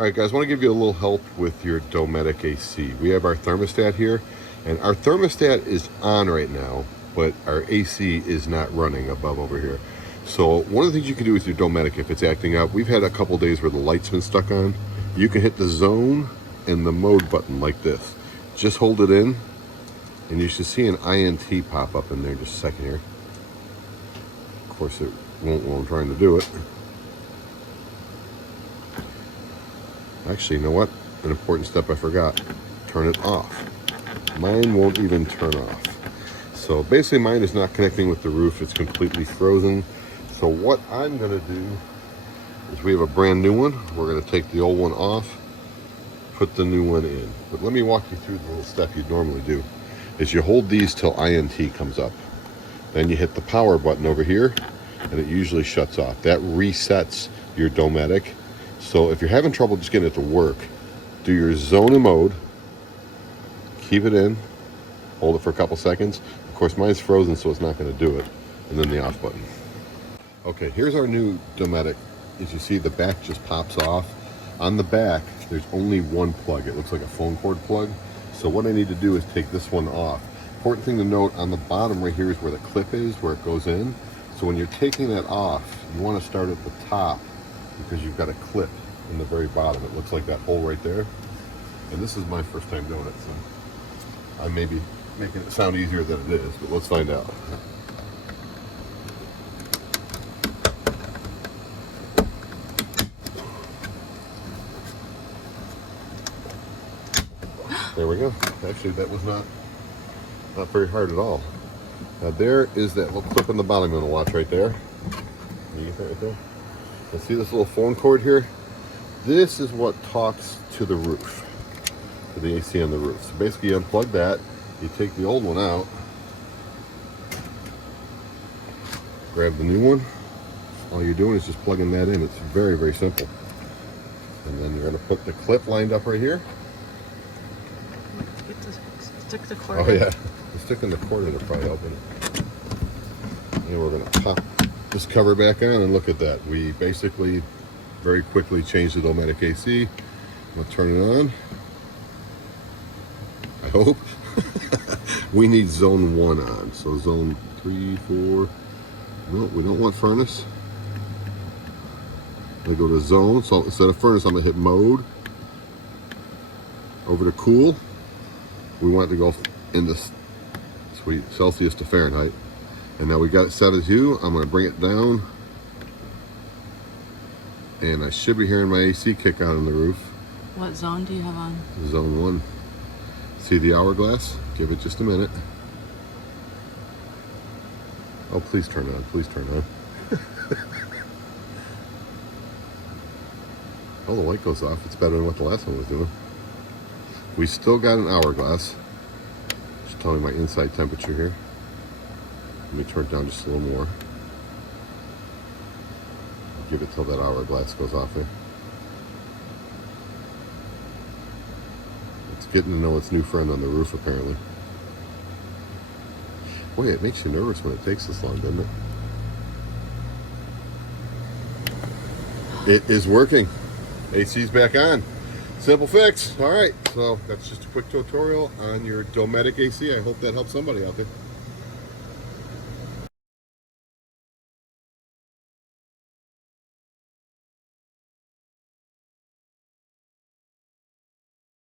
All right, guys, I want to give you a little help with your Dometic AC. We have our thermostat here, and our thermostat is on right now, but our AC is not running above over here. So one of the things you can do with your Dometic if it's acting up, we've had a couple days where the light's been stuck on. You can hit the zone and the mode button like this. Just hold it in, and you should see an INT pop up in there in just a second here. Of course, it won't while I'm trying to do it. Actually, you know what? An important step I forgot. Turn it off. Mine won't even turn off. So basically mine is not connecting with the roof. It's completely frozen. So what I'm going to do is we have a brand new one. We're going to take the old one off, put the new one in. But let me walk you through the little step you'd normally do. Is you hold these till INT comes up. Then you hit the power button over here, and it usually shuts off. That resets your Dometic. So if you're having trouble just getting it to work, do your zone and mode, keep it in, hold it for a couple seconds. Of course, mine's frozen, so it's not going to do it. And then the off button. Okay, here's our new Dometic. As you see, the back just pops off. On the back, there's only one plug. It looks like a phone cord plug. So what I need to do is take this one off. Important thing to note, on the bottom right here is where the clip is, where it goes in. So when you're taking that off, you want to start at the top, because you've got a clip in the very bottom. It looks like that hole right there. And this is my first time doing it, so I may be making it sound easier than it is, but let's find out. There we go. Actually, that was not very hard at all. Now there is that little clip in the bottom you're going to watch right there. You get that right there? And see this little phone cord here? This is what talks to the roof, to the AC on the roof. So basically you unplug that, you take the old one out, grab the new one. All you're doing is just plugging that in. It's very, very simple. And then you're going to put the clip lined up right here. Stick the cord Oh in. yeah, sticking the cord in will probably help it. And we're going to pop this cover back on, and look at that. We basically very quickly changed the Dometic AC. I'm going to turn it on. I hope. We need zone 1 on. So zone 3, 4. No, we don't want furnace. I go to zone. So instead of furnace, I'm going to hit mode. Over to cool. We want it to go in this sweet Celsius to Fahrenheit. And now we got it set as you. I'm going to bring it down. And I should be hearing my AC kick on in the roof. What zone do you have on? Zone 1. See the hourglass? Give it just a minute. Oh, please turn on. Please turn on. Oh, the light goes off. It's better than what the last one was doing. We still got an hourglass. Just telling me my inside temperature here. Let me turn it down just a little more. Give it till that hourglass goes off here. It's getting to know its new friend on the roof, apparently. Boy, it makes you nervous when it takes this long, doesn't it? It is working. AC's back on. Simple fix. All right, so that's just a quick tutorial on your Dometic AC. I hope that helps somebody out there.